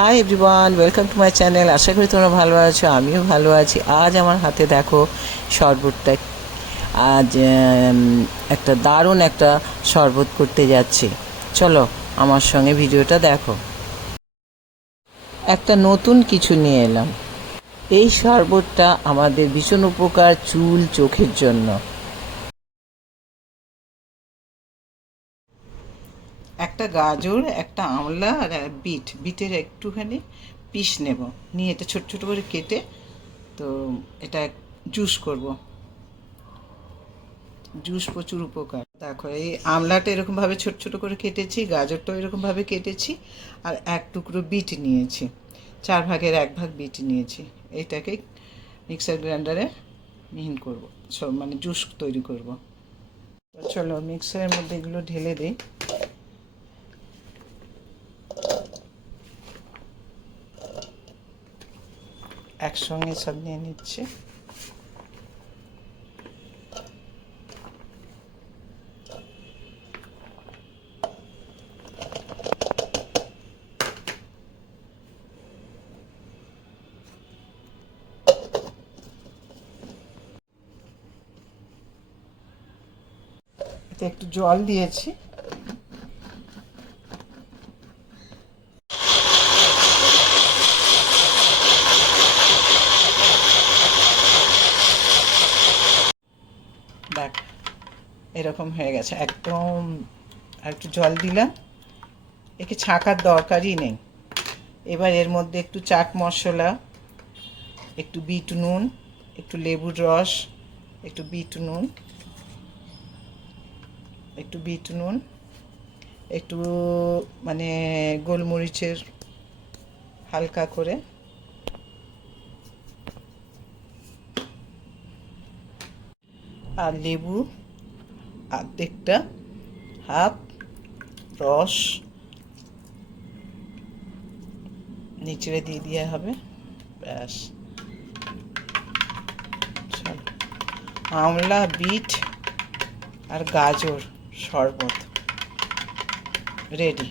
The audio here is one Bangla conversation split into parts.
High everyone, welcome to my channel. আশা করি তোমরা ভালো আছো, আমিও ভালো আছি। আজ আমার হাতে দেখো শরবতটা। আজ একটা দারুণ একটা শরবত করতে যাচ্ছি। চলো আমার সঙ্গে ভিডিওটা দেখো। একটা নতুন কিছু নিয়ে এলাম। এই শরবতটা আমাদের ভীষণ উপকার চুল চোখের জন্য। একটা গাজর, একটা আমলা আর বিটের একটুখানি পিস নেব, নিয়ে এটা ছোট ছোট করে কেটে তো এটা জুস করব। জুস প্রচুর উপকার। দেখো এই আমলাটা এরকমভাবে ছোট ছোট করে কেটেছি, গাজরটাও এরকমভাবে কেটেছি, আর এক টুকরো বিট নিয়েছি, 1/4 ভাগ বিট নিয়েছি। এইটাকে মিক্সার গ্রাইন্ডারে মিহিন করব, সব মানে জুস তৈরি করব। চলো মিক্সারের মধ্যে এগুলো ঢেলে দিই। একসঙ্গে সব নিয়ে নিচ্ছে। এতে একটু জল দিয়েছি। দেখ এরকম হয়ে গেছে একদম। আর একটু জল দিলাম, একে ছাঁকার দরকারই নেই। এবার এর মধ্যে একটু চাট মশলা, একটু বিট নুন, একটু লেবুর রস, একটু বিট নুন, একটু মানে গোলমরিচের হালকা করে, আর লেবু অর্ধেকটা, হাফ রস নিচড়ে দিয়ে দেওয়া হবে। ব্যাস, আমলা, বিট আর গাজর শরবত রেডি।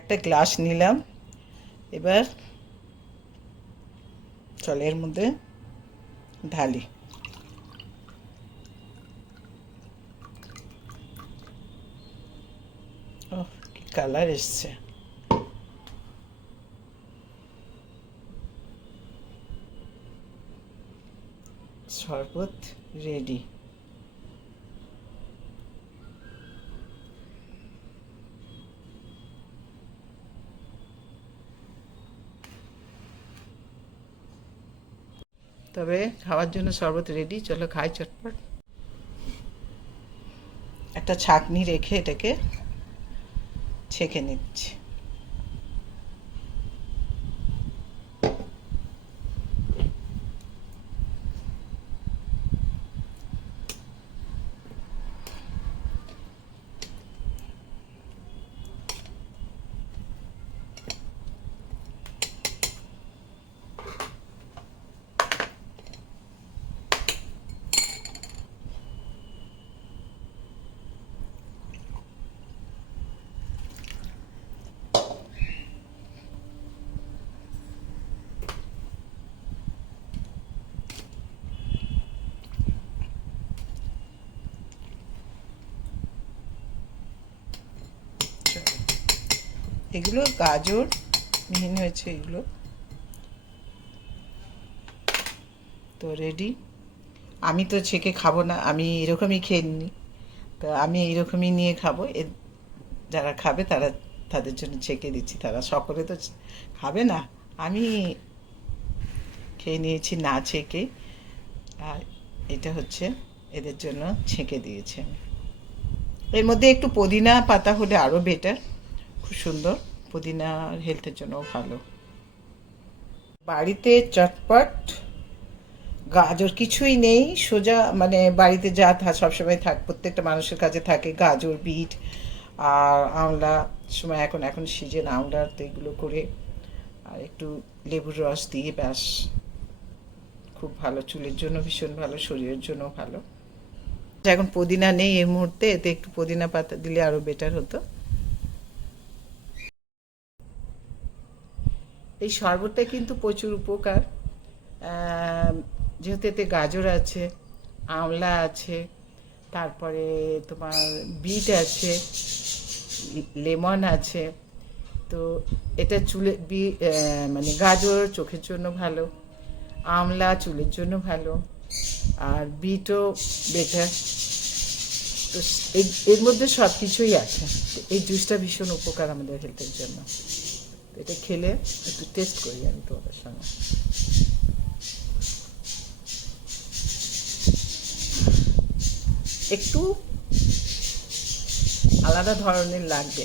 একটা গ্লাস নিলাম, এবার চল এর মধ্যে ঢালি। ওহ, কি কালার এসছে! শরবত রেডি। তবে খাওয়ার জন্য শরবত রেডি, চলো খাই চটপট। একটা ছাঁকনি রেখে এটাকে ছেঁকে নিচ্ছি। এগুলো গাজর মিহিন হয়েছে, এগুলো তো রেডি। আমি তো ছেঁকে খাবো না, আমি এরকমই খেয়ে নিই। তো আমি এইরকমই নিয়ে খাবো। যারা খাবে তারা, তাদের জন্য ছেঁকে দিচ্ছি। তারা সকলে তো খাবে না, আমি খেয়ে নিয়েছি না ছেঁকে। আর এটা হচ্ছে এদের জন্য ছেঁকে দিয়েছি আমি। এর মধ্যে একটু পুদিনা পাতা হলে আরও বেটার, খুব সুন্দর। পুদিনা হেলথের জন্যও ভালো। বাড়িতে চটপট গাজর কিছুই নেই, সোজা মানে বাড়িতে যা সবসময় প্রত্যেকটা মানুষের কাছে থাকে, গাজর, বিট আর আমলা। সময় এখন সিজন আমলার, তো এগুলো করে আর একটু লেবুর রস দিয়ে, ব্যাস খুব ভালো। চুলের জন্য ভীষণ ভালো, শরীরের জন্য ভালো। এখন পুদিনা নেই এই মুহূর্তে, এতে একটু পুদিনা পাতা দিলে আরও বেটার হতো। এই শরবতটা কিন্তু প্রচুর উপকার। যেহেতু এতে গাজর আছে, আমলা আছে, তারপরে তোমার বিট আছে, লেমন আছে। তো এটা চুলে মানে গাজর চোখের জন্য ভালো, আমলা চুলের জন্য ভালো, আর বিটও বেটার। তো এর মধ্যে সব কিছুই আছে। তো এই জুসটা ভীষণ উপকার আমাদের হেলথের জন্য। তো এটা খেলে একটু টেস্ট করি আমি তোমাদের সঙ্গে। একটু আলাদা ধরনের লাগবে,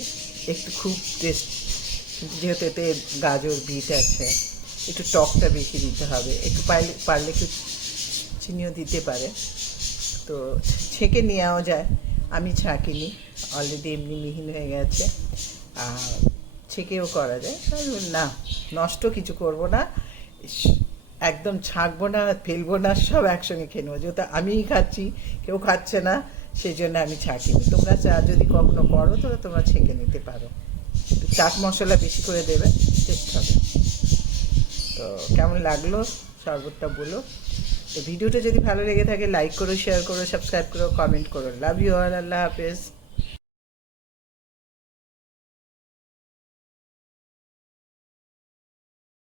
একটু খুব টেস্ট, যেহেতু এতে গাজর বিট আছে, একটু টকটা বেশি দিতে হবে, একটু পারলে একটু চিনিও দিতে পারে। তো ছেঁকে নেওয়াও যায়, আমি ছাঁকিনি, অলরেডি এমনি মিহিন হয়ে গেছে। আর ছেঁকেও করা যায়, না নষ্ট কিছু করব না, একদম ছাঁকবো না, ফেলবো না, সব একসঙ্গে খেয়ে নেবো। যেহেতু আমিই খাচ্ছি, কেউ খাচ্ছে না, সেই জন্য আমি ছাঁকিনি। তোমরা যদি কখনো করো তো তোমরা ছেঁকে নিতে পারো, একটু চাট মশলা বেশি করে দেবে, টেস্ট হবে। তো কেমন লাগলো শরবতটা বলো। তো ভিডিওটা যদি ভালো লেগে থাকে লাইক করো, শেয়ার করো, সাবস্ক্রাইব করো, কমেন্ট করো। লাভ ইউ অল, আল্লাহ হাফেজ।